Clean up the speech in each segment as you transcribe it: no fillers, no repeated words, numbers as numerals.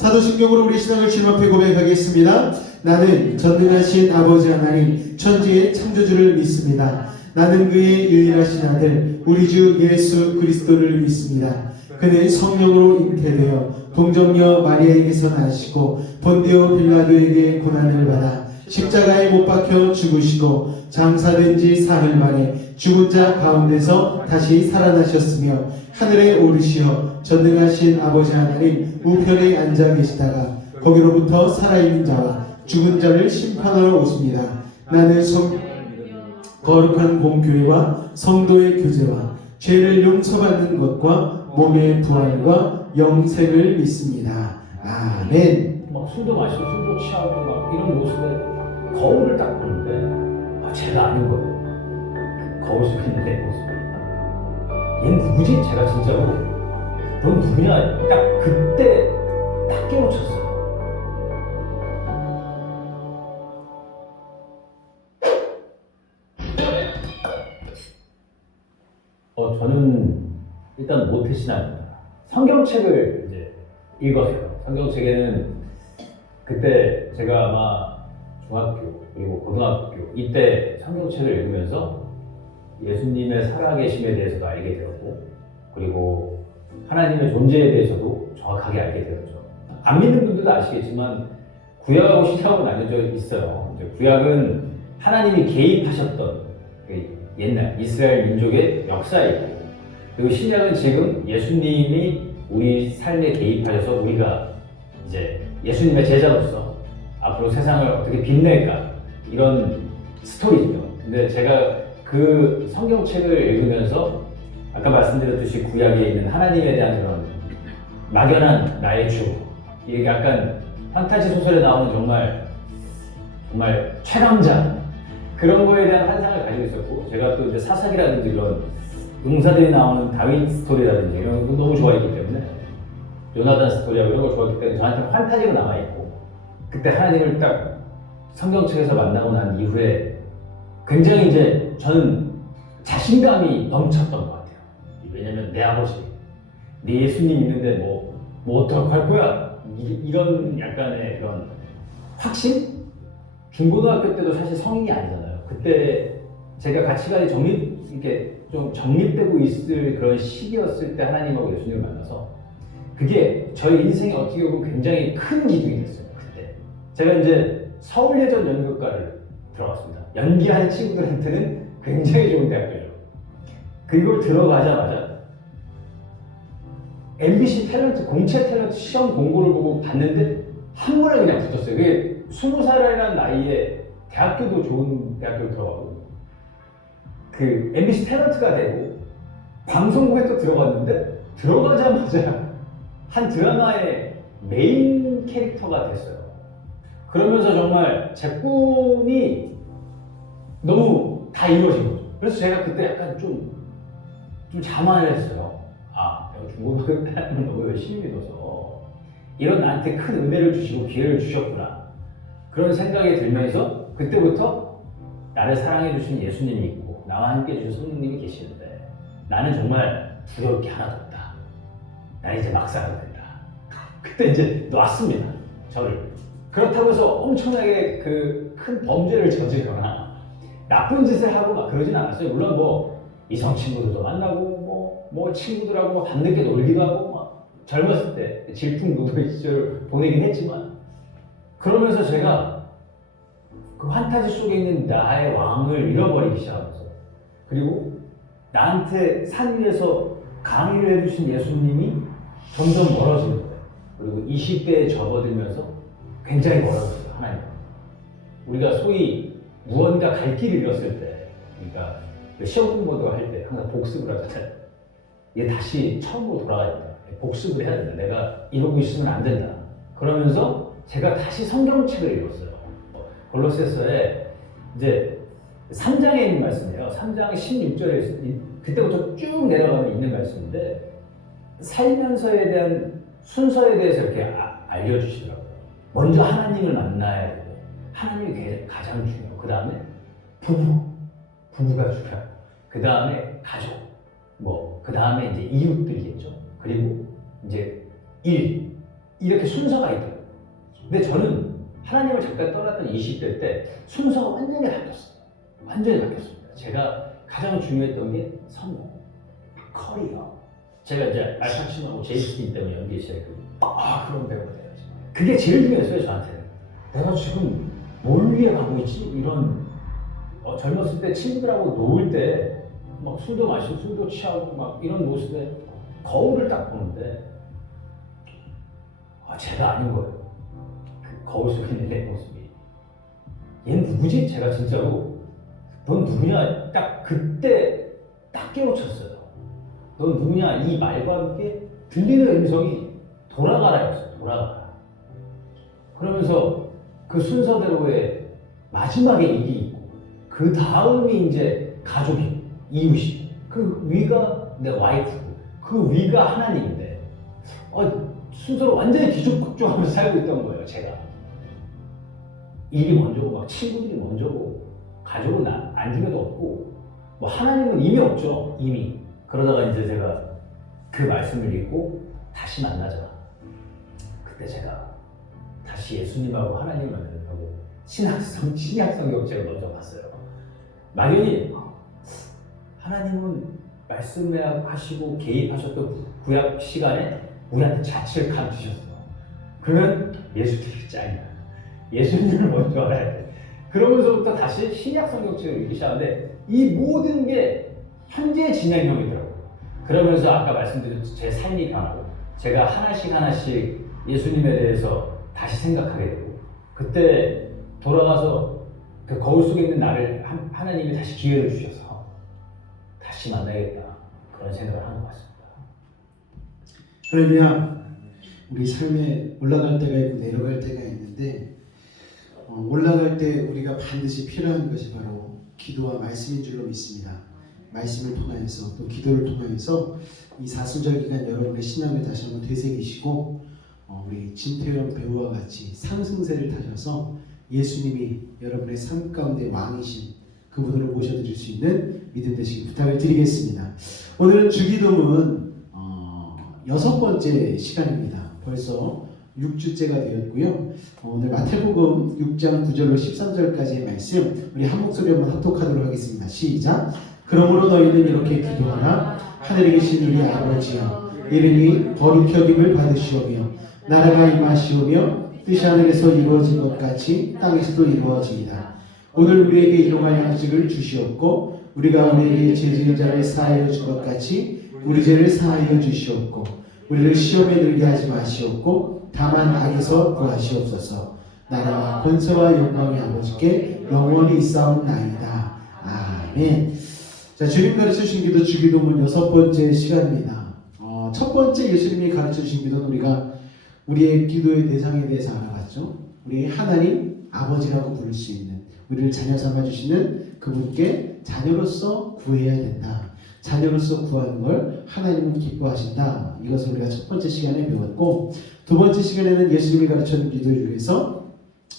사도신경으로 우리 신앙을 주님 앞에 고백하겠습니다. 나는 전능하신 아버지 하나님 천지의 창조주를 믿습니다. 나는 그의 유일하신 아들 우리 주 예수 그리스도를 믿습니다. 그는 성령으로 잉태되어 동정녀 마리아에게서 나시고 본디오 빌라도에게 고난을 받아 십자가에 못 박혀 죽으시고 장사된 지 사흘 만에 죽은 자 가운데서 다시 살아나셨으며 하늘에 오르시어 전능하신 아버지 하나님 우편에 앉아 계시다가 거기로부터 살아있는 자와 죽은 자를 심판하러 오십니다. 나는 거룩한 공교회와 성도의 교제와 죄를 용서받는 것과 몸의 부활과 영생을 믿습니다. 아멘. 막 술도 마시고 술도 취하고 막 이런 모습에 거울을 딱 보는데 제가 아닌 거예요. 그 거울 속에 있는 내 모습을. 얘는 누구지? 제가 진짜로 넌 누구냐? 딱 그때 딱 깨우쳤어요. 저는 일단 모태신앙입니다. 성경책을 이제 읽었어요. 성경책에는 그때 제가 아마 중학교 그리고 고등학교 이때 성경책을 읽으면서 예수님의 살아계심에 대해서도 알게 되었고 그리고 하나님의 존재에 대해서도 정확하게 알게 되었죠. 안 믿는 분들도 아시겠지만 구약하고 신약하고 나뉘어져 있어요. 이제 구약은 하나님이 개입하셨던 그 옛날 이스라엘 민족의 역사이고 그리고 신약은 지금 예수님이 우리 삶에 개입하셔서 우리가 이제 예수님의 제자로서 앞으로 세상을 어떻게 빛낼까 이런 스토리죠. 근데 제가 그 성경책을 읽으면서 아까 말씀드렸듯이 구약에 있는 하나님에 대한 그런 막연한 나의 죽음 이게 약간 판타지 소설에 나오는 정말 최강자 그런 거에 대한 환상을 가지고 있었고 제가 또 이제 사사기라든지 이런 용사들이 나오는 다윈 스토리라든지 이런 거 너무 좋아했기 때문에 요나단 스토리하고 이런 거 좋아했기 때문에 저한테 판타지로 남아있고 그때 하나님을 딱 성경책에서 만나고 난 이후에 굉장히 이제 저는 자신감이 넘쳤던 것 같아요. 왜냐면 내 아버지, 내 예수님 있는데 뭐 어떡할 거야? 이런 약간의 그런 확신? 중고등학교 때도 사실 성인이 아니잖아요. 그때 제가 가치관이 이렇게 좀 정립되고 있을 그런 시기였을 때 하나님하고 예수님을 만나서 그게 저희 인생에 어떻게 보면 굉장히 큰 기둥이 됐어요. 그때 제가 이제 서울예전 연극과를 들어갔습니다. 연기하는 친구들한테는 굉장히 좋은 대학교죠. 그걸 들어가자마자 MBC 탤런트 공채 탤런트 시험 공고를 보고 봤는데 한 번에 그냥 붙었어요. 그게 20살이라는 나이에 대학교도 좋은 대학교를 들어가고 그 MBC 탤런트가 되고 방송국에 또 들어갔는데 들어가자마자 한 드라마의 메인 캐릭터가 됐어요. 그러면서 정말 제 꿈이 너무 다 이루어진 거죠. 그래서 제가 그때 약간 좀 자만했어요. 내가 중고등학교 때 너무 열심히 믿어서 이런 나한테 큰 은혜를 주시고 기회를 주셨구나. 그런 생각이 들면서 그때부터 나를 사랑해 주신 예수님이 있고 나와 함께 해주신 성령님이 계시는데 나는 정말 두려울 게 하나도 없다. 나 이제 막 살아야 된다. 그때 이제 놨습니다. 저를. 그렇다고 해서 엄청나게 그 큰 범죄를 저지르거나 나쁜 짓을 하고 막 그러진 않았어요. 물론 이성 친구들도 만나고 뭐 친구들하고 밤늦게 놀기도 하고 막 젊었을 때 질풍노도의 시절을 보내긴 했지만 그러면서 제가 그 판타지 속에 있는 나의 왕을 잃어버리기 시작하면서 그리고 나한테 산 위에서 강의를 해주신 예수님이 점점 멀어지는 거예요. 그리고 20대에 접어들면서 굉장히 멀어졌어요. 하나님. 우리가 소위 무언가 갈 길을 잃었을 때 그러니까 시험 공부도 할 때 항상 복습을 하잖아요. 얘 다시 처음으로 돌아가야 된다. 복습을 해야 된다. 내가 이러고 있으면 안 된다. 그러면서 제가 다시 성경책을 읽었어요. 골로새서에 이제 3장에 있는 말씀이에요. 3장 16절에 그때부터 쭉 내려가면 있는 말씀인데 살면서에 대한 순서에 대해서 이렇게 알려주시더라고요. 먼저 하나님을 만나야 되고 하나님이 가장 중요하고 그 다음에 부부가 중요하고 그 다음에 가족 그 다음에 이제 이웃들이겠죠. 그리고 이제 일 이렇게 순서가 있더라고요. 근데 저는 하나님을 잠깐 떠났던 20대 때 순서가 완전히 바뀌었어요. 완전히 바뀌었습니다. 제가 가장 중요했던 게 성공, 커리어. 제가 이제 알파치노하고 제이스틴 때문에 연기에 시작했거든요. 그런 배우가 돼야지. 그게 제일 중요했어요, 저한테는. 내가 지금 뭘 위해 가고 있지? 이런 젊었을 때 친구들하고 놀 때 막 술도 마시고 술도 취하고 막 이런 모습에 거울을 딱 보는데 제가 아닌 거예요. 그 거울 속에 있는 내 모습이. 얘는 누구지? 제가 진짜로 넌 누구냐? 딱 그때 딱 깨우쳤어요. 넌 누구냐? 이 말과 함께 들리는 음성이 돌아가라였어요. 돌아가라. 그러면서 그 순서대로의 마지막에 일이 있고 그 다음이 이제 가족이 이웃이 그 위가 내 와이프고 그 위가 하나님인데 순서를 완전히 뒤죽박죽하면서 살고 있던 거예요. 제가 일이 먼저고 막 친구들이 먼저고 가족은 안중에도 없고 뭐 하나님은 이미 없죠. 이미. 그러다가 이제 제가 그 말씀을 읽고 다시 만나자. 그때 제가 다시 예수님하고 하나님을 만나고 신약성경책을 먼저 봤어요. 막연히 하나님은 말씀하시고 개입하셨던 구약 시간에 우리한테 자취를 감추셨어. 그러면 예수님이 짱이야. 예수님을 먼저 알아야 돼. 그러면서부터 다시 신약성경책을 읽기 시작하는데 이 모든 게 현재의 진행형이더라고요. 그러면서 아까 말씀드린 제 삶이 변하고 제가 하나씩 예수님에 대해서 다시 생각하게 되고 그때 돌아가서 그 거울 속에 있는 나를 하나님이 다시 기회를 주셔서 다시 만나야겠다 그런 생각을 하는 것 같습니다. 할렐루야. 우리 삶에 올라갈 때가 있고 내려갈 때가 있는데 올라갈 때 우리가 반드시 필요한 것이 바로 기도와 말씀인 줄로 믿습니다. 말씀을 통하여서 또 기도를 통하여서 이 사순절 기간 여러분의 신앙을 다시 한번 되새기시고 우리 진태현 배우와 같이 상승세를 타셔서 예수님이 여러분의 삶 가운데 왕이신 그분으로 모셔드릴 수 있는 믿음 되시기 부탁을 드리겠습니다. 오늘은 주기도문 6번째 시간입니다. 벌써 6주째가 되었고요. 오늘 마태복음 6장 9절로 13절까지의 말씀 우리 한 목소리 한번 합독하도록 하겠습니다. 시작! 그러므로 너희는 이렇게 기도하라. 하늘에 계신 우리 아버지여 이름이 거룩히 여김을 받으시오며 나라가 임하시오며 뜻이 하늘에서 이루어진 것 같이 땅에서도 이루어지이다. 오늘 우리에게 일용할 양식을 주시옵고 우리가 우리에게 죄 지은 자를 사하여 준 것 같이 우리 죄를 사하여 주시옵고 우리를 시험에 들게 하지 마시옵고 다만 악에서 구하시옵소서. 나라와 권세와 영광이 아버지께 영원히 있사옵나이다. 아멘. 자, 주님 가르쳐 주신 기도 주기도문 6번째 시간입니다. 첫 번째 예수님이 가르쳐 주신 기도는 우리가 우리의 기도의 대상에 대해서 알아봤죠. 우리의 하나님 아버지라고 부를 수 있는 우리를 자녀 삼아 주시는 그분께 자녀로서 구해야 된다. 자녀로서 구하는 걸 하나님은 기뻐하신다. 이것을 우리가 첫 번째 시간에 배웠고 두 번째 시간에는 예수님이 가르쳐준 기도 중에서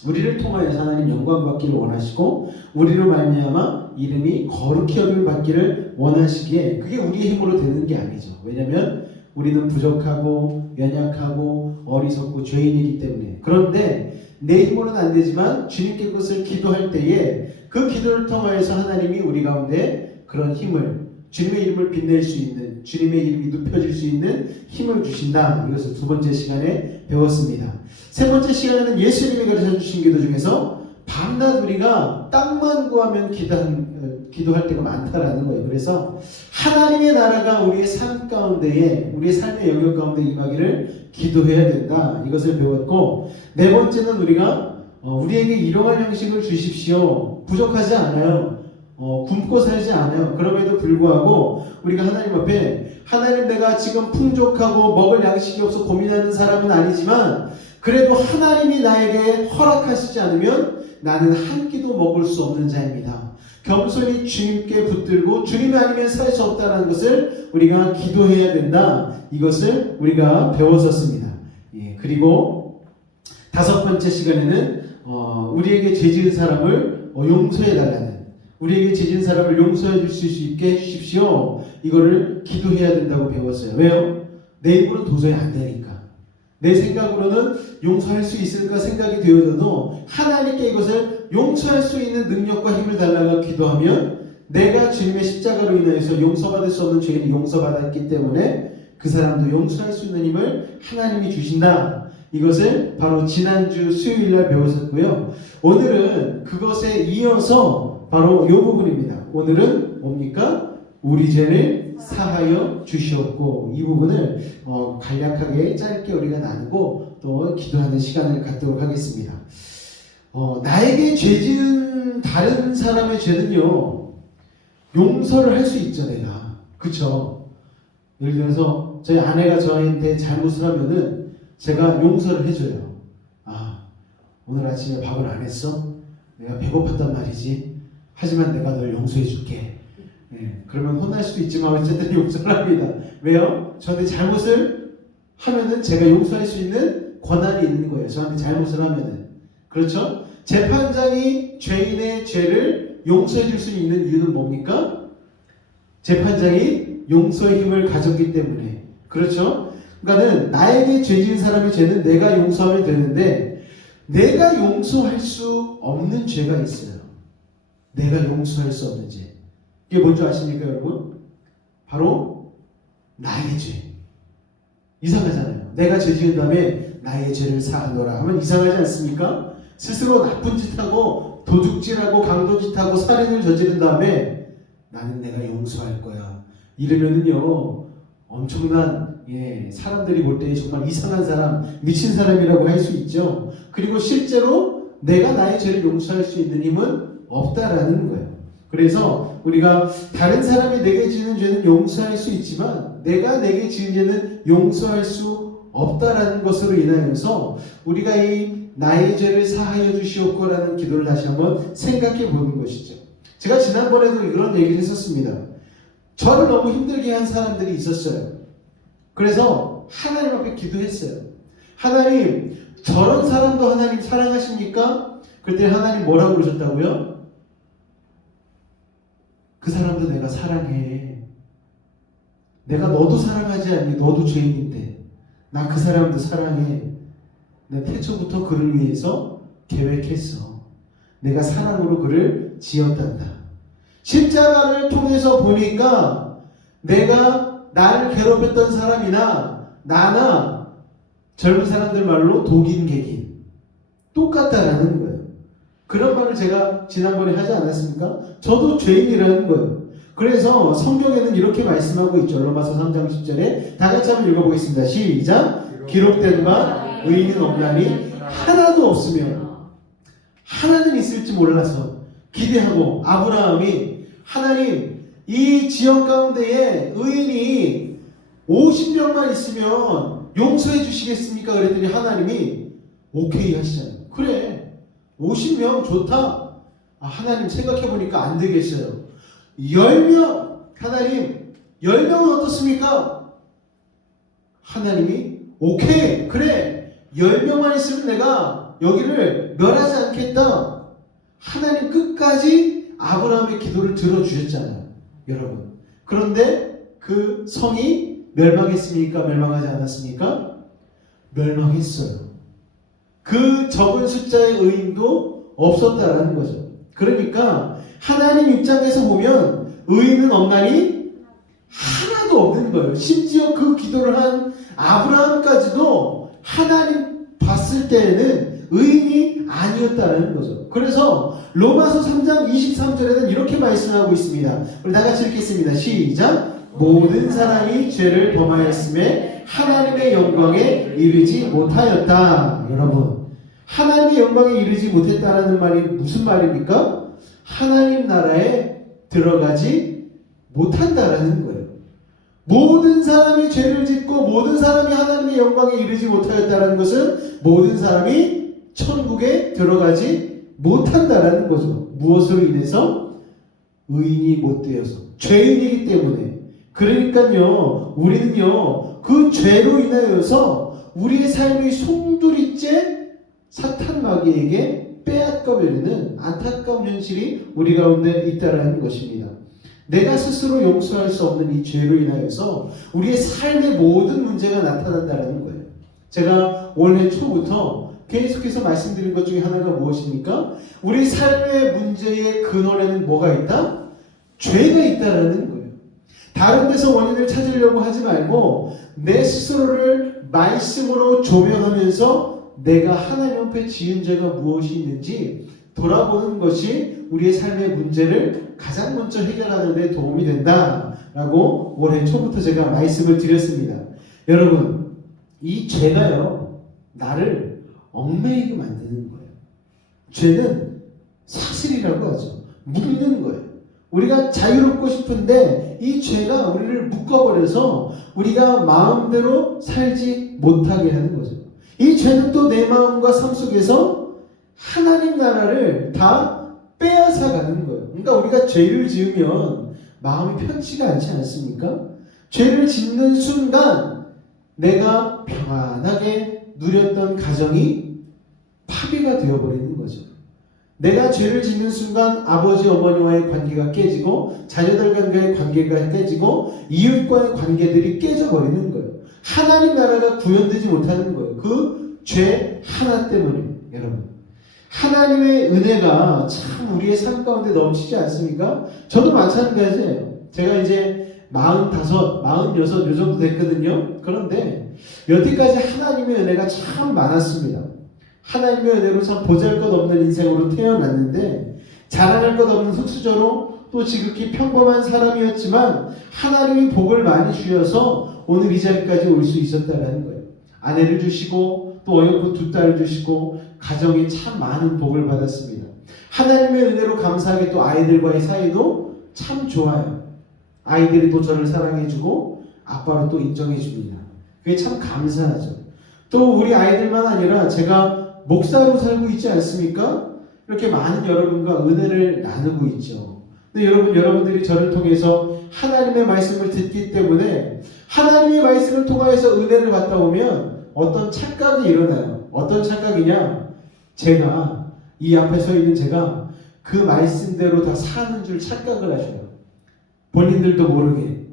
우리를 통하여서 하나님 영광 받기를 원하시고 우리로 말미암아 이름이 거룩히 여김을 받기를 원하시기에 그게 우리의 힘으로 되는 게 아니죠. 왜냐하면 우리는 부족하고 연약하고 어리석고 죄인이기 때문에. 그런데 내 힘으로는 안 되지만 주님께 그것을 기도할 때에 그 기도를 통하여서 하나님이 우리 가운데 그런 힘을 주님의 이름을 빛낼 수 있는 주님의 이름이 눕혀질 수 있는 힘을 주신다. 이것을 두 번째 시간에 배웠습니다. 세 번째 시간에는 예수님이 가르쳐 주신 기도 중에서 밤낮 우리가 땅만 구하면 기도할 때가 많다라는 거예요. 그래서 하나님의 나라가 우리의 삶 가운데에 우리의 삶의 영역 가운데 임하기를 기도해야 된다. 이것을 배웠고 네 번째는 우리가 우리에게 일용할 양식을 주십시오. 부족하지 않아요. 굶고 살지 않아요. 그럼에도 불구하고 우리가 하나님 앞에 하나님 내가 지금 풍족하고 먹을 양식이 없어 고민하는 사람은 아니지만 그래도 하나님이 나에게 허락하시지 않으면 나는 한 끼도 먹을 수 없는 자입니다. 겸손히 주님께 붙들고 주님이 아니면 살 수 없다는 것을 우리가 기도해야 된다. 이것을 우리가 배웠었습니다. 그리고 다섯 번째 시간에는 우리에게 죄 지은 사람을 용서해 달라는 우리에게 죄 지은 사람을 용서해 줄 수 있게 해주십시오. 이거를 기도해야 된다고 배웠어요. 왜요? 내 힘으로 도저히 안 되니까. 내 생각으로는 용서할 수 있을까 생각이 되어져도 하나님께 이것을 용서할 수 있는 능력과 힘을 달라고 기도하면 내가 주님의 십자가로 인하여서 용서받을 수 없는 죄를 용서받았기 때문에 그 사람도 용서할 수 있는 힘을 하나님이 주신다. 이것을 바로 지난주 수요일날 배웠었고요. 오늘은 그것에 이어서 바로 이 부분입니다. 오늘은 뭡니까? 우리 죄를 사하여 주시옵고, 이 부분을 간략하게 짧게 우리가 나누고 또 기도하는 시간을 갖도록 하겠습니다. 나에게 죄 지은 다른 사람의 죄는요, 용서를 할 수 있죠, 내가. 그쵸? 예를 들어서 저희 아내가 저한테 잘못을 하면은 제가 용서를 해줘요. 아, 오늘 아침에 밥을 안 했어? 내가 배고팠단 말이지. 하지만 내가 널 용서해 줄게. 네, 그러면 혼날 수도 있지만 어쨌든 용서를 합니다. 왜요? 저한테 잘못을 하면은 제가 용서할 수 있는 권한이 있는 거예요. 저한테 잘못을 하면은. 그렇죠? 재판장이 죄인의 죄를 용서해 줄 수 있는 이유는 뭡니까? 재판장이 용서의 힘을 가졌기 때문에. 그렇죠? 그러니까는 나에게 죄 지은 사람의 죄는 내가 용서하면 되는데 내가 용서할 수 없는 죄가 있어요. 내가 용서할 수 없는 죄. 이게 뭔지 아십니까, 여러분? 바로 나의 죄. 이상하잖아요. 내가 죄 지은 다음에 나의 죄를 사하노라 하면 이상하지 않습니까? 스스로 나쁜 짓하고 도둑질하고 강도짓하고 살인을 저지른 다음에 나는 내가 용서할 거야. 이러면은요 엄청난 사람들이 볼 때 정말 이상한 사람, 미친 사람이라고 할 수 있죠. 그리고 실제로 내가 나의 죄를 용서할 수 있는 힘은 없다라는 거예요. 그래서 우리가 다른 사람이 내게 지은 죄는 용서할 수 있지만 내가 내게 지은 죄는 용서할 수 없다라는 것으로 인하여서 우리가 이 나의 죄를 사하여 주시옵고라는 기도를 다시 한번 생각해 보는 것이죠. 제가 지난번에도 이런 얘기를 했었습니다. 저를 너무 힘들게 한 사람들이 있었어요. 그래서 하나님 앞에 기도했어요. 하나님, 저런 사람도 하나님 사랑하십니까? 그때 하나님 뭐라고 그러셨다고요? 그 사람도 내가 사랑해. 내가 너도 사랑하지 않니? 너도 죄인인데 나 그 사람도 사랑해. 내가 태초부터 그를 위해서 계획했어. 내가 사랑으로 그를 지었단다. 십자가를 통해서 보니까 내가 나를 괴롭혔던 사람이나 나나 젊은 사람들 말로 독인 객인 똑같다라는 거예요. 그런 말을 제가 지난번에 하지 않았습니까? 저도 죄인이라는 거예요. 그래서 성경에는 이렇게 말씀하고 있죠. 로마서 3장 10절에 다 같이 한번 읽어보겠습니다. 시작. 기록된 바 의인은 없나니 하나도 없으며 하나는 있을지 몰라서 기대하고 아브라함이 하나님 이 지역 가운데에 의인이 50명만 있으면 용서해 주시겠습니까? 그랬더니 하나님이 오케이 하시잖아요. 그래 50명 좋다. 하나님 생각해보니까 안 되겠어요. 10명 하나님 10명은 어떻습니까? 하나님이 오케이 그래 10명만 있으면 내가 여기를 멸하지 않겠다. 하나님 끝까지 아브라함의 기도를 들어주셨잖아요. 여러분 그런데 그 성이 멸망했습니까? 멸망하지 않았습니까? 멸망했어요. 그 적은 숫자의 의인도 없었다라는 거죠. 그러니까 하나님 입장에서 보면 의인은 없나니 하나도 없는 거예요. 심지어 그 기도를 한 아브라함까지도 하나님 봤을 때에는 의인이 아니었다는 거죠. 그래서 로마서 3장 23절에는 이렇게 말씀하고 있습니다. 우리 다 같이 읽겠습니다. 시작. 모든 사람이 죄를 범하였음에 하나님의 영광에 이르지 못하였다. 여러분 하나님의 영광에 이르지 못했다는 말이 무슨 말입니까? 하나님 나라에 들어가지 못한다라는 거예요. 모든 사람이 죄를 짓고 모든 사람이 하나님의 영광에 이르지 못하였다는 것은 모든 사람이 천국에 들어가지 못한다라는 거죠. 무엇으로 인해서? 의인이 못 되어서 죄인이기 때문에. 그러니까요 우리는요 그 죄로 인하여서 우리의 삶이 송두리째 사탄 마귀에게 빼앗겨버리는 안타까운 현실이 우리 가운데 있다라는 것입니다. 내가 스스로 용서할 수 없는 이 죄로 인하여서 우리의 삶의 모든 문제가 나타난다는 거예요. 제가 올해 초부터 계속해서 말씀드린 것 중에 하나가 무엇입니까? 우리 삶의 문제의 근원에는 뭐가 있다? 죄가 있다라는 거예요. 다른 데서 원인을 찾으려고 하지 말고 내 스스로를 말씀으로 조명하면서 내가 하나님 앞에 지은 죄가 무엇이 있는지 돌아보는 것이 우리의 삶의 문제를 가장 먼저 해결하는 데 도움이 된다라고 올해 초부터 제가 말씀을 드렸습니다. 여러분, 이 죄가요, 나를 얽매이게 만드는 거예요. 죄는 사슬이라고 하죠. 묶는 거예요. 우리가 자유롭고 싶은데 이 죄가 우리를 묶어버려서 우리가 마음대로 살지 못하게 하는 거죠. 이 죄는 또 내 마음과 삶 속에서 하나님 나라를 다 빼앗아가는 거예요. 그러니까 우리가 죄를 지으면 마음이 편치가 않지 않습니까? 죄를 짓는 순간 내가 평안하게 누렸던 가정이 파괴가 되어버리는 거죠. 내가 죄를 짓는 순간 아버지 어머니와의 관계가 깨지고 자녀들과의 관계가 깨지고 이웃과의 관계들이 깨져버리는 거예요. 하나님 나라가 구현되지 못하는 거예요. 그 죄 하나 때문에. 여러분, 하나님의 은혜가 참 우리의 삶 가운데 넘치지 않습니까? 저도 마찬가지예요. 제가 이제 45, 46 요 정도 됐거든요. 그런데 여태까지 하나님의 은혜가 참 많았습니다. 하나님의 은혜로 참 보잘것없는 인생으로 태어났는데 자랑할 것 없는 흙수저로 또 지극히 평범한 사람이었지만 하나님이 복을 많이 주셔서 오늘 이 자리까지 올 수 있었다라는 거예요. 아내를 주시고 또 어여쁜 두 딸을 주시고 가정에 참 많은 복을 받았습니다. 하나님의 은혜로 감사하게 또 아이들과의 사이도 참 좋아요. 아이들이 또 저를 사랑해주고 아빠로 또 인정해줍니다. 그게 참 감사하죠. 또 우리 아이들만 아니라 제가 목사로 살고 있지 않습니까? 이렇게 많은 여러분과 은혜를 나누고 있죠. 근데 여러분들이 저를 통해서 하나님의 말씀을 듣기 때문에 하나님의 말씀을 통하여서 은혜를 받다 보면 어떤 착각이 일어나요. 어떤 착각이냐? 제가 이 앞에 서 있는 제가 그 말씀대로 다 사는 줄 착각을 하셔요. 본인들도 모르게.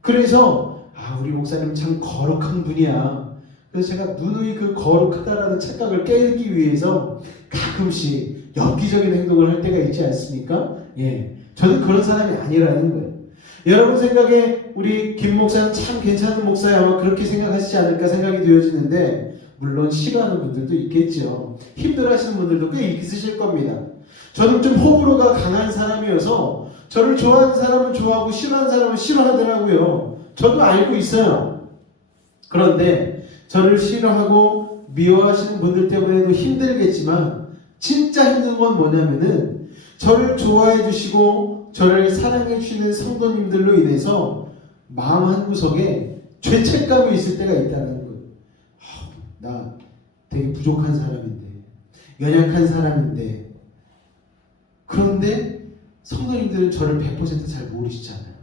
그래서 우리 목사님 참 거룩한 분이야. 그래서 제가 누누이 그 거룩하다라는 착각을 깨기 위해서 가끔씩 엽기적인 행동을 할 때가 있지 않습니까? 예, 저는 그런 사람이 아니라는 거예요. 여러분 생각에 우리 김 목사는 참 괜찮은 목사야 아마 그렇게 생각하시지 않을까 생각이 되어지는데 물론 싫어하는 분들도 있겠죠. 힘들어하시는 분들도 꽤 있으실 겁니다. 저는 좀 호불호가 강한 사람이어서 저를 좋아하는 사람은 좋아하고 싫어하는 사람은 싫어하더라고요. 저도 알고 있어요. 그런데 저를 싫어하고 미워하시는 분들 때문에도 힘들겠지만 진짜 힘든 건 뭐냐면은 저를 좋아해 주시고 저를 사랑해 주시는 성도님들로 인해서 마음 한구석에 죄책감이 있을 때가 있다는 거예요. 나 되게 부족한 사람인데, 연약한 사람인데, 그런데 성도님들은 저를 100%잘 모르시잖아요.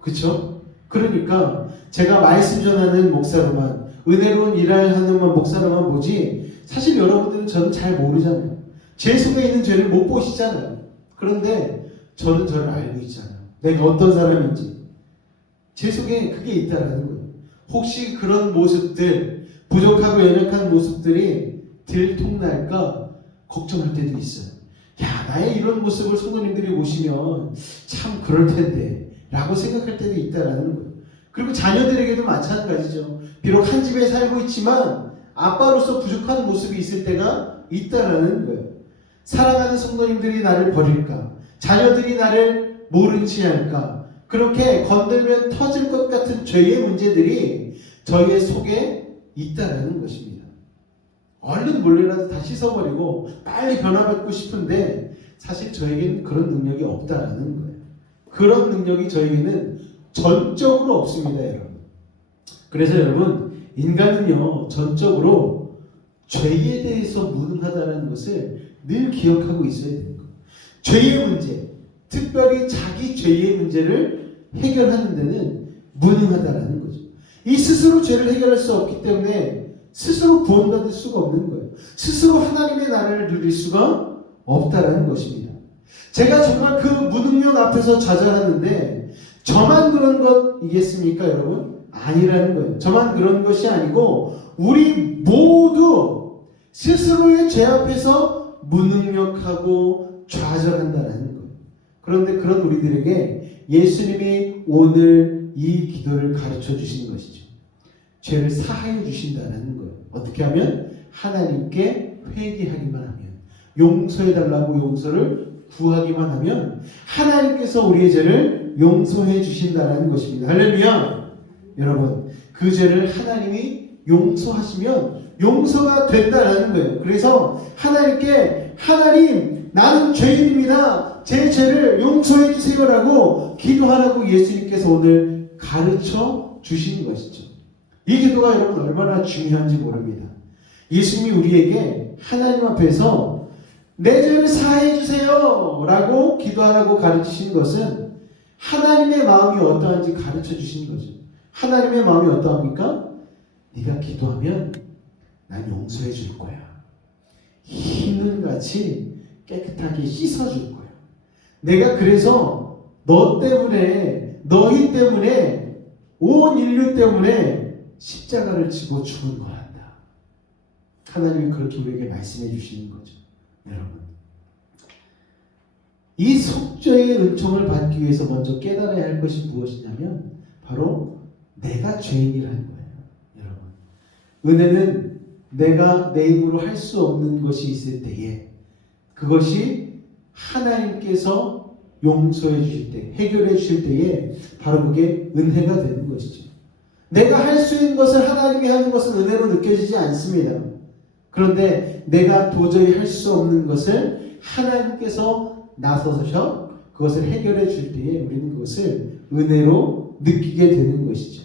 그쵸? 그러니까 제가 말씀 전하는 목사로만, 은혜로운 일을 하는 목사로만 보지 사실 여러분들은 저는 잘 모르잖아요. 제 속에 있는 죄를 못 보시잖아요. 그런데 저는 저를 알고 있잖아요. 내가 어떤 사람인지. 제 속에 그게 있다라는 거예요. 혹시 그런 모습들, 부족하고 연약한 모습들이 들통날까 걱정할 때도 있어요. 야, 나의 이런 모습을 성도님들이 보시면 참 그럴 텐데 라고 생각할 때도 있다라는 거예요. 그리고 자녀들에게도 마찬가지죠. 비록 한 집에 살고 있지만 아빠로서 부족한 모습이 있을 때가 있다라는 거예요. 사랑하는 성도님들이 나를 버릴까? 자녀들이 나를 모른 채 할까? 그렇게 건들면 터질 것 같은 죄의 문제들이 저희의 속에 있다라는 것입니다. 얼른 몰래라도 다 씻어버리고 빨리 변화받고 싶은데 사실 저에게는 그런 능력이 없다라는 거예요. 그런 능력이 저에게는 전적으로 없습니다, 여러분. 그래서 여러분, 인간은요 전적으로 죄에 대해서 무능하다는 것을 늘 기억하고 있어야 되는 거예요. 죄의 문제, 특별히 자기 죄의 문제를 해결하는 데는 무능하다라는 거죠. 이 스스로 죄를 해결할 수 없기 때문에 스스로 구원받을 수가 없는 거예요. 스스로 하나님의 나라를 누릴 수가 없다라는 것입니다. 제가 정말 그 무능력 앞에서 좌절하는데 저만 그런 것이겠습니까, 여러분? 아니라는 거예요. 저만 그런 것이 아니고 우리 모두 스스로의 죄 앞에서 무능력하고 좌절한다는 거예요. 그런데 그런 우리들에게 예수님이 오늘 이 기도를 가르쳐 주신 것이죠. 죄를 사하여 주신다는 거예요. 어떻게 하면? 하나님께 회개하기만 하면, 용서해달라고 용서를 구하기만 하면 하나님께서 우리의 죄를 용서해 주신다는 것입니다. 할렐루야! 여러분, 그 죄를 하나님이 용서하시면 용서가 된다는 거예요. 그래서 하나님께 하나님, 나는 죄인입니다. 제 죄를 용서해 주세요라고 기도하라고 예수님께서 오늘 가르쳐 주신 것이죠. 이 기도가 여러분 얼마나 중요한지 모릅니다. 예수님이 우리에게 하나님 앞에서 내 죄를 사해 주세요 라고 기도하라고 가르치신 것은 하나님의 마음이 어떠한지 가르쳐 주신 거죠. 하나님의 마음이 어떠합니까? 네가 기도하면 난 용서해 줄 거야. 흰은같이 깨끗하게 씻어 줄 거야. 내가 그래서 너 때문에, 너희 때문에, 온 인류 때문에 십자가를 지고 죽은 거란다. 하나님이 그렇게 우리에게 말씀해 주시는 거죠. 여러분, 이 속죄의 은총을 받기 위해서 먼저 깨달아야 할 것이 무엇이냐면 바로 내가 죄인이라는 거예요. 여러분, 은혜는 내가 내 힘으로 할 수 없는 것이 있을 때에 그것이 하나님께서 용서해 주실 때, 해결해 주실 때에 바로 그게 은혜가 되는 것이죠. 내가 할 수 있는 것을 하나님이 하는 것은 은혜로 느껴지지 않습니다. 그런데 내가 도저히 할 수 없는 것을 하나님께서 나서서 그것을 해결해 줄 때에 우리는 그것을 은혜로 느끼게 되는 것이죠.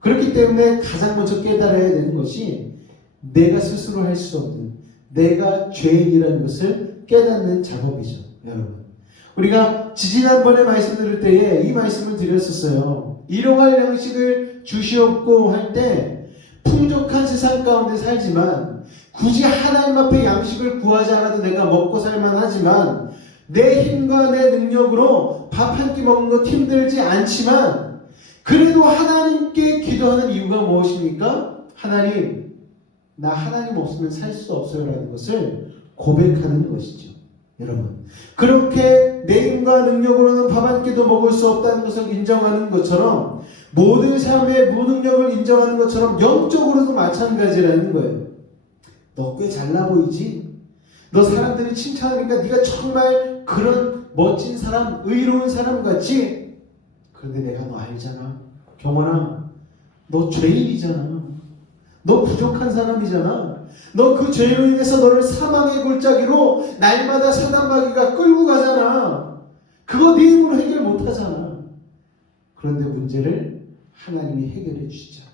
그렇기 때문에 가장 먼저 깨달아야 되는 것이 내가 스스로 할 수 없는, 내가 죄인이라는 것을 깨닫는 작업이죠. 여러분, 우리가 지지난번에 말씀 들을 때에 이 말씀을 드렸었어요. 일용할 양식을 주시옵고 할 때 풍족한 세상 가운데 살지만 굳이 하나님 앞에 양식을 구하지 않아도 내가 먹고 살만 하지만 내 힘과 내 능력으로 밥 한 끼 먹는 것 힘들지 않지만 그래도 하나님께 기도하는 이유가 무엇입니까? 하나님, 나 하나님 없으면 살 수 없어요 라는 것을 고백하는 것이죠. 여러분, 그렇게 내 힘과 능력으로는 밥 한 끼도 먹을 수 없다는 것을 인정하는 것처럼 모든 삶의 무능력을 인정하는 것처럼 영적으로도 마찬가지라는 거예요. 너 꽤 잘나 보이지? 너 사람들이 칭찬하니까 네가 정말 그런 멋진 사람, 의로운 사람 같지? 그런데 내가 너 알잖아. 경원아, 너 죄인이잖아. 너 부족한 사람이잖아. 너 그 죄로 인해서 너를 사망의 골짜기로 날마다 사단마귀가 끌고 가잖아. 그거 네 힘으로 해결 못하잖아. 그런데 문제를 하나님이 해결해 주시죠.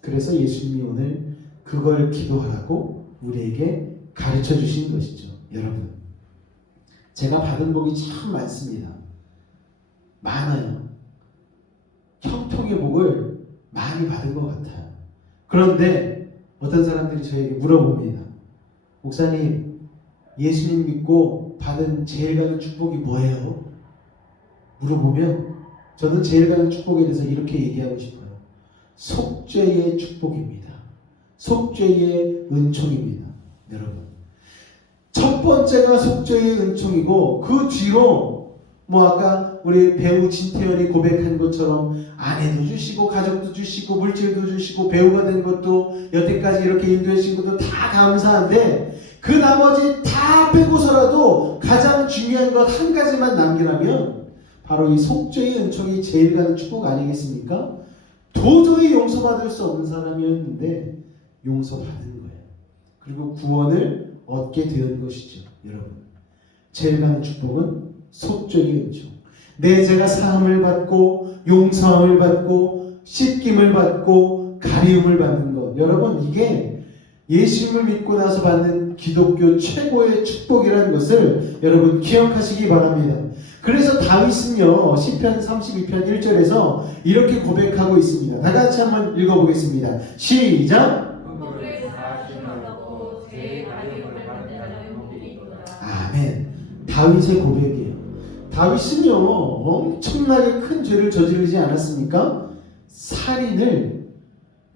그래서 예수님이 오늘 그걸 기도하라고 우리에게 가르쳐 주신 것이죠. 여러분, 제가 받은 복이 참 많습니다. 많아요. 형통의 복을 많이 받은 것 같아요. 그런데 어떤 사람들이 저에게 물어봅니다. 목사님, 예수님 믿고 받은 제일 가는 축복이 뭐예요? 물어보면 저는 제일 가는 축복에 대해서 이렇게 얘기하고 싶어요. 속죄의 축복입니다. 속죄의 은총입니다. 여러분, 첫 번째가 속죄의 은총이고 그 뒤로 아까 우리 배우 진태현이 고백한 것처럼 아내도 주시고 가족도 주시고 물질도 주시고 배우가 된 것도 여태까지 이렇게 인도해 주신 것도 다 감사한데 그 나머지 다 빼고서라도 가장 중요한 것 한 가지만 남기라면 바로 이 속죄의 은총이 제일 가는 축복 아니겠습니까? 도저히 용서받을 수 없는 사람이었는데 용서받은 거예요. 그리고 구원을 얻게 된 것이죠. 여러분, 제일 가는 축복은 속죄의 은총. 내 죄가 사함을 받고 용서함을 받고 씻김을 받고 가리움을 받는 것. 여러분, 이게 예수님을 믿고 나서 받는 기독교 최고의 축복이라는 것을 여러분 기억하시기 바랍니다. 그래서 다윗은요, 시편 32편 1절에서 이렇게 고백하고 있습니다. 다 같이 한번 읽어보겠습니다. 시작! 아멘. 다윗의 고백이에요. 다윗은요, 엄청나게 큰 죄를 저지르지 않았습니까? 살인을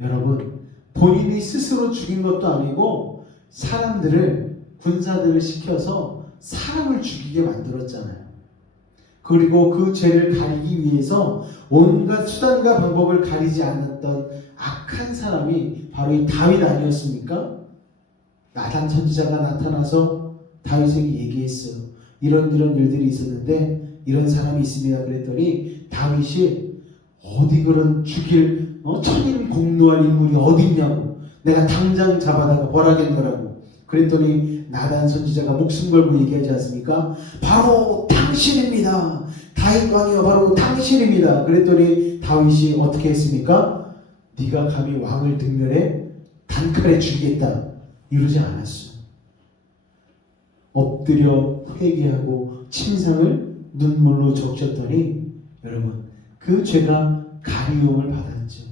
여러분 본인이 스스로 죽인 것도 아니고 사람들을, 군사들을 시켜서 사람을 죽이게 만들었잖아요. 그리고 그 죄를 가리기 위해서 온갖 수단과 방법을 가리지 않았던 악한 사람이 바로 이 다윗 아니었습니까? 나단 선지자가 나타나서 다윗에게 얘기했어요. 이런 일들이 있었는데 이런 사람이 있습니다. 그랬더니 다윗이 어디 그런 죽일 천인 공노할 인물이 어디 있냐고, 내가 당장 잡아다가 벌하겠노라고. 그랬더니 나단 선지자가 목숨 걸고 얘기하지 않습니까? 바로 당신입니다. 다윗 왕이여, 바로 당신입니다. 그랬더니 다윗이 어떻게 했습니까? 네가 감히 왕을 등멸해 단칼에 죽이겠다, 이러지 않았어. 엎드려 회개하고 침상을 눈물로 적셨더니 여러분, 그 죄가 가리움을 받았죠.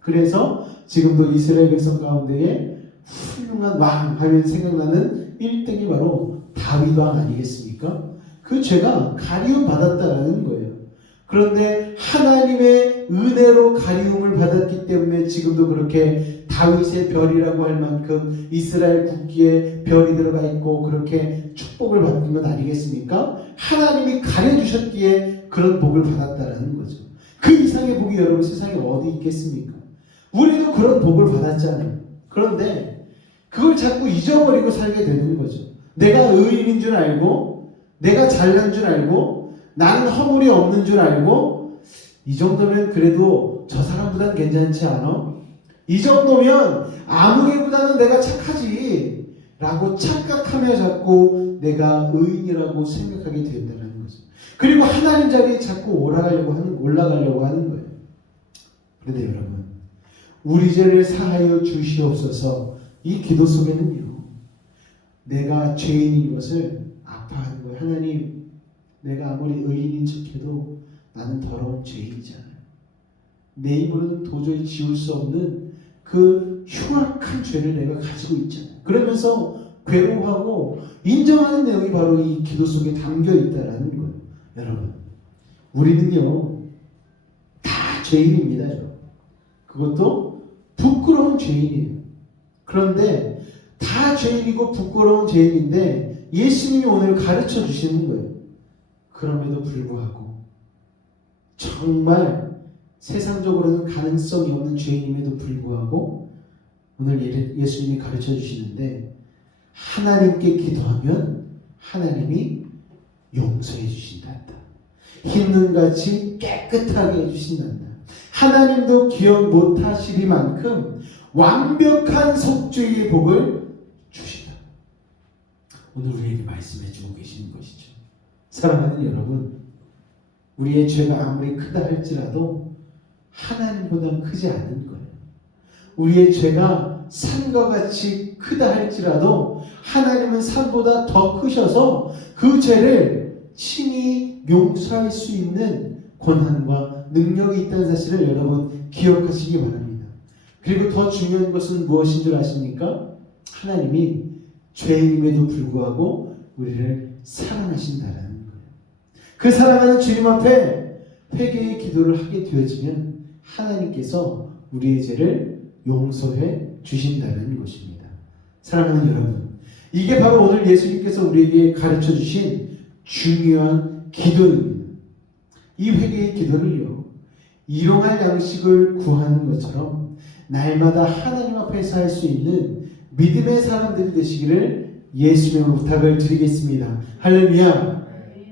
그래서 지금도 이스라엘 백성 가운데에 훌륭한 왕 하면 생각나는 1등이 바로 다윗 왕 아니겠습니까? 그 죄가 가리움 받았다라는 거예요. 그런데 하나님의 은혜로 가리움을 받았기 때문에 지금도 그렇게 다윗의 별이라고 할 만큼 이스라엘 국기에 별이 들어가 있고 그렇게 축복을 받는 것 아니겠습니까? 하나님이 가려주셨기에 그런 복을 받았다라는 거죠. 그 이상의 복이 여러분 세상에 어디 있겠습니까? 우리도 그런 복을 받았잖아요. 그런데 그걸 자꾸 잊어버리고 살게 되는 거죠. 내가 의인인 줄 알고, 내가 잘난 줄 알고, 나는 허물이 없는 줄 알고, 이 정도면 그래도 저 사람보다는 괜찮지 않아? 이 정도면 아무개보다는 내가 착하지 라고 착각하며 자꾸 내가 의인이라고 생각하게 된다는 거죠. 그리고 하나님 자리에 자꾸 올라가려고 하는 거예요. 그런데 여러분, 우리 죄를 사하여 주시옵소서, 이 기도 속에는요, 내가 죄인인 것을 아파하는 거예요. 하나님, 내가 아무리 의인인 척해도 나는 더러운 죄인이잖아요. 내 힘으로는 도저히 지울 수 없는 그 흉악한 죄를 내가 가지고 있잖아요. 그러면서 괴로워하고 인정하는 내용이 바로 이 기도 속에 담겨 있다라는 거예요. 여러분, 우리는요 다 죄인입니다. 그것도 부끄러운 죄인이에요. 그런데 다 죄인이고 부끄러운 죄인인데 예수님이 오늘 가르쳐 주시는 거예요. 그럼에도 불구하고 정말 세상적으로는 가능성이 없는 죄인임에도 불구하고 오늘 예수님이 가르쳐 주시는데, 하나님께 기도하면 하나님이 용서해 주신단다. 흰눈같이 깨끗하게 해주신단다. 하나님도 기억 못하시리만큼 완벽한 속죄의 복을 주신다. 오늘 우리에게 말씀해 주고 계시는 것이죠. 사랑하는 여러분, 우리의 죄가 아무리 크다 할지라도 하나님보다 크지 않은 거예요. 우리의 죄가 산과 같이 크다 할지라도 하나님은 산보다 더 크셔서 그 죄를 친히 용서할 수 있는 권한과 능력이 있다는 사실을 여러분 기억하시기 바랍니다. 그리고 더 중요한 것은 무엇인 줄 아십니까? 하나님이 죄인임에도 불구하고 우리를 사랑하신다는 거예요. 그 사랑하는 주님 앞에 회개의 기도를 하게 되어지면 하나님께서 우리의 죄를 용서해 주신다는 것입니다. 사랑하는 여러분, 이게 바로 오늘 예수님께서 우리에게 가르쳐 주신 중요한 기도입니다. 이 회개의 기도를요, 일용할 양식을 구하는 것처럼 날마다 하나님 앞에서 할 수 있는 믿음의 사람들이 되시기를 예수님으로 부탁을 드리겠습니다. 할렐루야.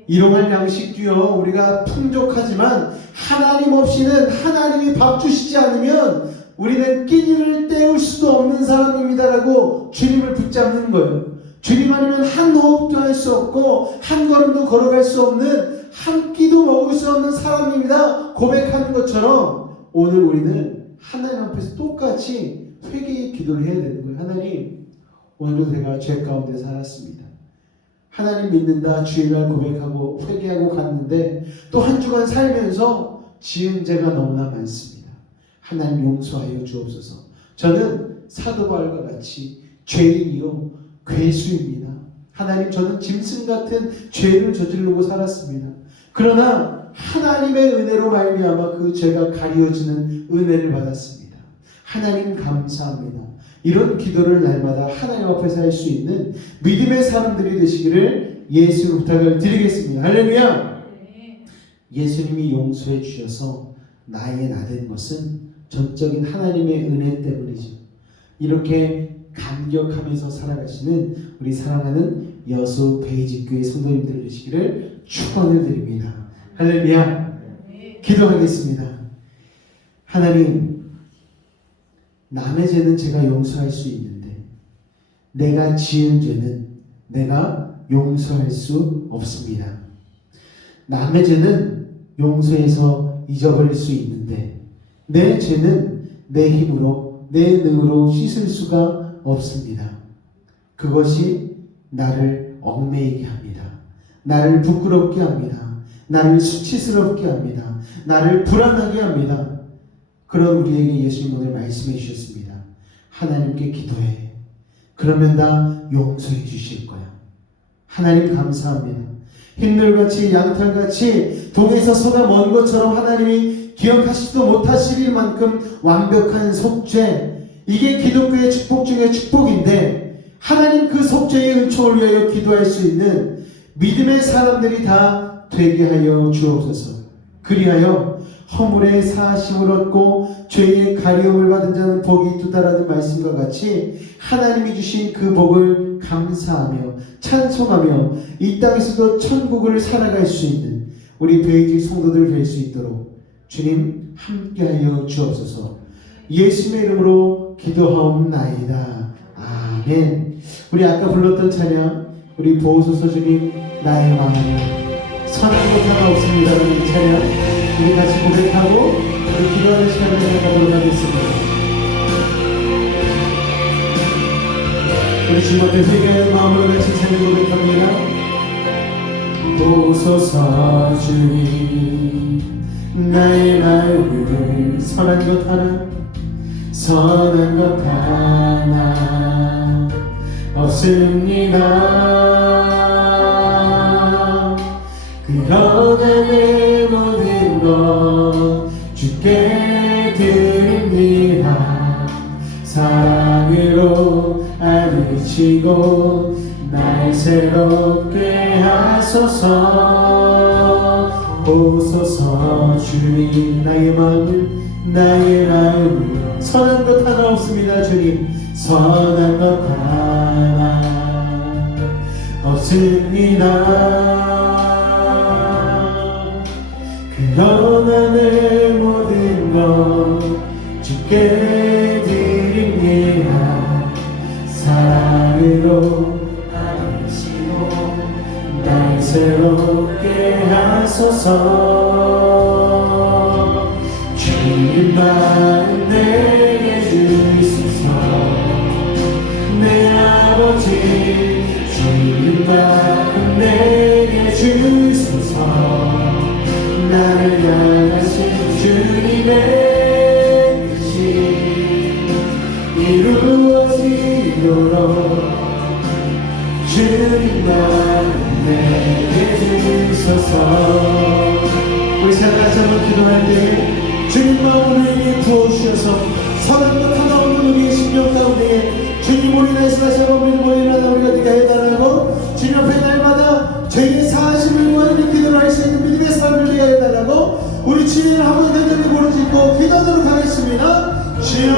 일용할 양식도요, 우리가 풍족하지만 하나님 없이는, 하나님이 밥 주시지 않으면 우리는 끼니를 때울 수도 없는 사람입니다라고 주님을 붙잡는 거예요. 주님 아니면 한 호흡도 할 수 없고 한 걸음도 걸어갈 수 없는, 한 끼도 먹을 수 없는 사람입니다 고백하는 것처럼 오늘 우리는 하나님 앞에서 똑같이 회개의 기도를 해야 되는 거예요. 하나님, 오늘도 내가 죄 가운데 살았습니다. 하나님 믿는다 주일날 고백하고 회개하고 갔는데 또 한 주간 살면서 지은 죄가 너무나 많습니다. 하나님 용서하여 주옵소서. 저는 사도 바울과 같이 죄인이요 괴수입니다. 하나님, 저는 짐승 같은 죄를 저지르고 살았습니다. 그러나 하나님의 은혜로 말미암아 그 죄가 가리워지는 은혜를 받았습니다. 하나님 감사합니다. 이런 기도를 날마다 하나님 앞에서 할 수 있는 믿음의 사람들이 되시기를 예수로 부탁을 드리겠습니다. 할렐루야. 예수님이 용서해 주셔서 나의 나 된 것은 전적인 하나님의 은혜 때문이죠. 이렇게 감격하면서 살아가시는 우리 사랑하는 여수 베이직교회 성도님들 되시기를 축원을 드립니다. 할렐루야. 기도하겠습니다. 하나님, 남의 죄는 제가 용서할 수 있는데 내가 지은 죄는 내가 용서할 수 없습니다. 남의 죄는 용서해서 잊어버릴 수 있는데 내 죄는 내 힘으로 내 능으로 씻을 수가 없습니다. 그것이 나를 얽매이게 합니다. 나를 부끄럽게 합니다. 나를 수치스럽게 합니다. 나를 불안하게 합니다. 그런 우리에게 예수님 오늘 말씀해 주셨습니다. 하나님께 기도해. 그러면 다 용서해 주실 거야. 하나님 감사합니다. 흰늘같이 양털같이 동에서 서가 먼 것처럼 하나님이 기억하시지도 못하실 만큼 완벽한 속죄, 이게 기독교의 축복 중에 축복인데 하나님 그 속죄의 은총을 위하여 기도할 수 있는 믿음의 사람들이 다 되게 하여 주옵소서. 그리하여 허물의 사하심을 얻고 죄의 가려움을 받은 자는 복이 있도다라는 말씀과 같이 하나님이 주신 그 복을 감사하며 찬송하며 이 땅에서도 천국을 살아갈 수 있는 우리 베이직 성도들 될 수 있도록 주님 함께하여 주옵소서. 예수님의 이름으로 기도하옵나이다. 아멘. 우리 아까 불렀던 찬양, 우리 보소서 주님 나의 마음을 선한 것 하나 없습니다라는 찬양 우리 같이 고백하고 우리 기도하는 시간을 가져가도록 하겠습니다. 우리 주님 앞에 회개하는 마음으로 같이 찬양 고백합니다. 보소서 주님 나의 마음을 선한 것 하나 없습니다. 그러나 내 모든 것 주께 드립니다. 사랑으로 안으시고 날 새롭게 하소서. 보소서 주님 나의 마음을 선한 것 하나 없습니다. 주님 선한 것 하나 없습니다. 그러나 내 모든 것 주께 드립니다. 사랑으로 안으시고 날 새롭게 하소서. 주님만 내게 주소서. 내 아버지 주님만 내게 주소서. 나를 향하신 주님의 뜻이 이루어지도록 주님만 내게 주소서. 우리 다시 한번 기도할 때 주님 마음을 우리에게 부어주셔서 선한 것 하나 없는 우리의 심령 가운데 주님 우리 나에서 다시 한번 믿음으로 일어나 우리가 되게 해달라고 주님 앞에 날마다 죄의 사하심을 구하는 기도를 할 수 있는 믿음의 삶을 되게 해달라고 우리 주님을 한번 간절히 부르짖고 기도하도록 하겠습니다. 주여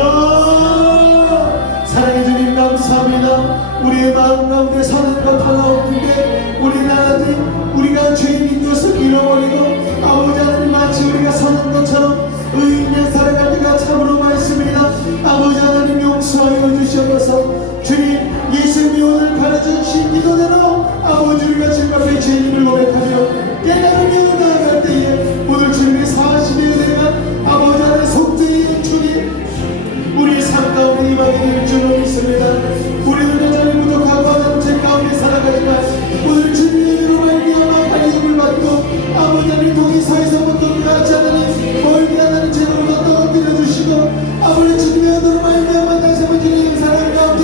사랑해 주님 감사합니다. 우리의 마음 가운데 선한 것 하나 없는데 우리 나라들 우리가 죄인 것을 잃어버리고 아버지 하나님 마치 우리가 선한 것처럼 의인의 살아갈 때가 참으로 많습니다. 아버지 하나님 용서하여 주시옵소서. 주님 예수님이 오늘 가르쳐주신 기도대로 아버지 우리가 주님 앞에 죄인을 고백하며 깨달으며 나아갈 때에 오늘 주님의 사하심의 은혜가 아버지 하나님 속죄의 은총이 우리의 삶 가운데 임하게 될 줄로 믿습니다. 우리는 여전히 부족하고 하나님 죄 가운데 살아가지만 오늘 주님의 은혜로 말미암아 갈림을 받고 아버지 하나님 동의사에서부터 같이 하나님 멀리 하나님 제대로 떨어뜨려 주시고 아버지 주님의 은혜로 말미암아 다시 한번 주님의 사랑 가운데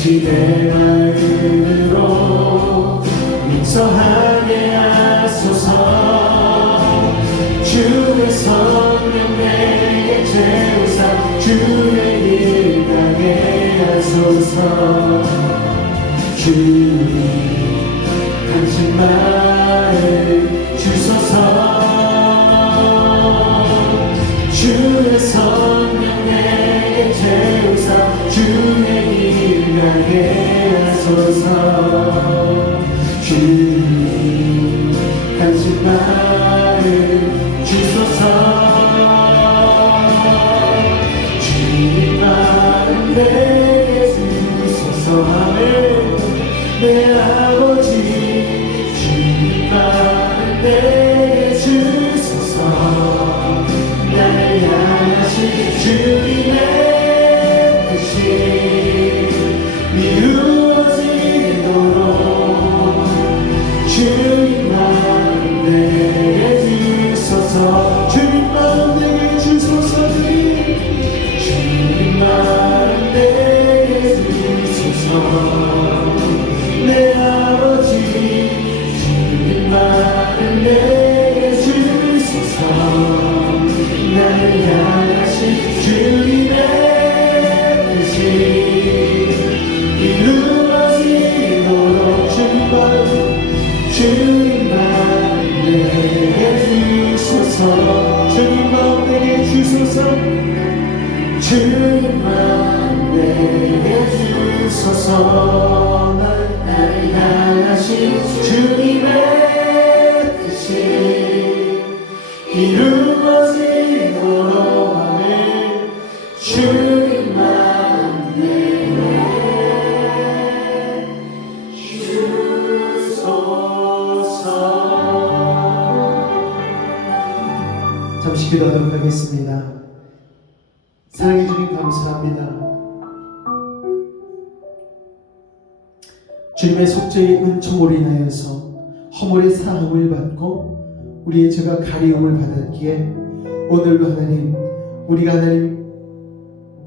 당신의 마음으로 용서하게 하소서. 주의 성령 내게 채우사 주의 일 가게 하소서. 주님 당신 마음 주소서. 주의 성령 내게 채우사 주의 일 가게 하소서. 주님 당신 마음 주소서. 주님 마음 내게 주소서. 아멘. 내 아버지 주님 마음 내게 주소서. 나를 향하신 주님의 뜻이 이루어지도록 주님 마음 내게 주소서. 주님 마음 내게 주소서. 주님 마음 내게 주소서. 내 아버지 주님 마음 내게 주소서. 나를 향하신 주님의 뜻이 이루어지도록 주님 마음 내게 주소서. 주님 마음 내게 주소서. 주님 마음 내게 주소서. 나를 향하신 주님의 뜻이 이루어지도록 하네. 주님 마음 내게 주소서. 잠시 기도하도록 하겠습니다. 사랑해 주님 감사합니다. 주님의 속죄의 은총으로 인하여서 허물의 사함을 받고 우리의 죄가 가리움을 받았기에 오늘도 하나님 우리가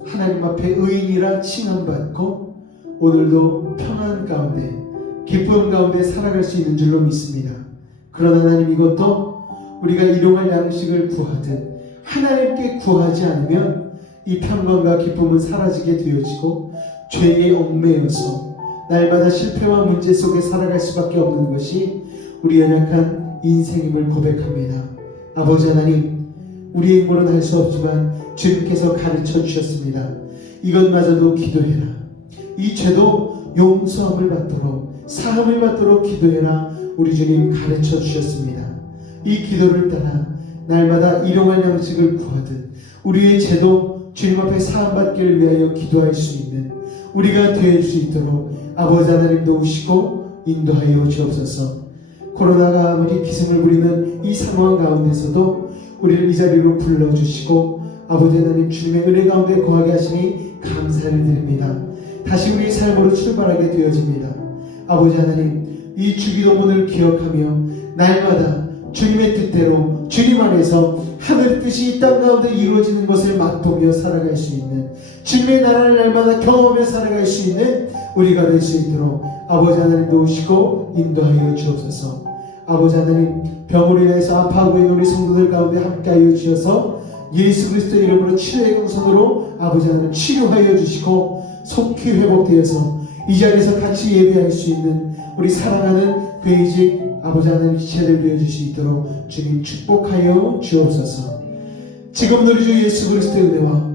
하나님 앞에 의인이라 칭함받고 오늘도 평안 가운데 기쁨 가운데 살아갈 수 있는 줄로 믿습니다. 그러나 하나님 이것도 우리가 일용할 양식을 구하듯 하나님께 구하지 않으면 이 평강과 기쁨은 사라지게 되어지고 죄에 얽매여서 날마다 실패와 문제 속에 살아갈 수밖에 없는 것이 우리 연약한 인생임을 고백합니다. 아버지 하나님, 우리의 힘으로는 할 수 없지만 주님께서 가르쳐 주셨습니다. 이것마저도 기도해라. 이 죄도 용서함을 받도록 사함을 받도록 기도해라. 우리 주님 가르쳐 주셨습니다. 이 기도를 따라 날마다 일용할 양식을 구하듯 우리의 죄도 주님 앞에 사함받기를 위하여 기도할 수 있는 우리가 될 수 있도록 아버지 하나님 도우시고 인도하여 주옵소서. 코로나가 아무리 기승을 부리는 이 상황 가운데서도 우리를 이 자리로 불러주시고 아버지 하나님 주님의 은혜 가운데 거하게 하시니 감사를 드립니다. 다시 우리의 삶으로 출발하게 되어집니다. 아버지 하나님 이 주기도문을 기억하며 날마다 주님의 뜻대로 주님 안에서 하늘의 뜻이 이 땅 가운데 이루어지는 것을 맛보며 살아갈 수 있는 주님의 나라를 날마다 경험하며 살아갈 수 있는 우리가 될 수 있도록 아버지 하나님 도우시고 인도하여 주옵소서. 아버지 하나님 병으로 인해서 아파하고 있는 우리 성도들 가운데 함께하여 주셔서 예수 그리스도의 이름으로 치료의 공선으로 아버지 하나님 치료하여 주시고 속히 회복되어서 이 자리에서 같이 예배할 수 있는 우리 사랑하는 베이직 아버지 하나님 지체들 되어 주시도록 주님 축복하여 주옵소서. 지금 우리 주 예수 그리스도의 은혜와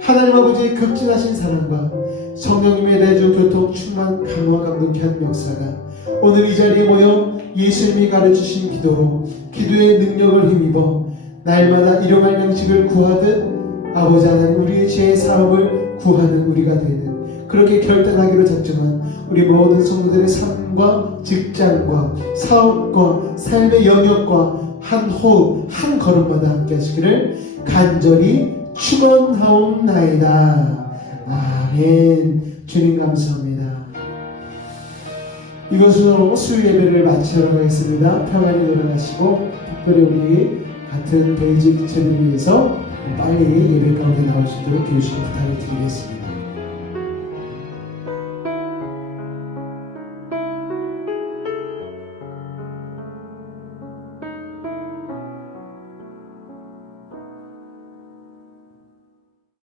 하나님 아버지의 극진하신 사랑과 성령님의 내주 교통 충만 강화 감동케 한 역사가 오늘 이 자리에 모여 예수님이 가르치신 기도로 기도의 능력을 힘입어 날마다 일용할 양식을 구하듯 아버지 하나님 우리의 죄의 사함을 구하는 우리가 되는 그렇게 결단하기로 작정한 우리 모든 성도들의 삶과 직장과 사업과 삶의 영역과 한 호흡 한 걸음마다 함께 하시기를 간절히 축원하옵나이다. 아멘. 주님 감사합니다. 이것으로 수요 예배를 마치도록 하겠습니다. 평안히 돌아가시고 특별히 우리 같은 베이직 지체들을 위해서 빨리 예배 가운데 나올 수 있도록 교육을 부탁을 드리겠습니다.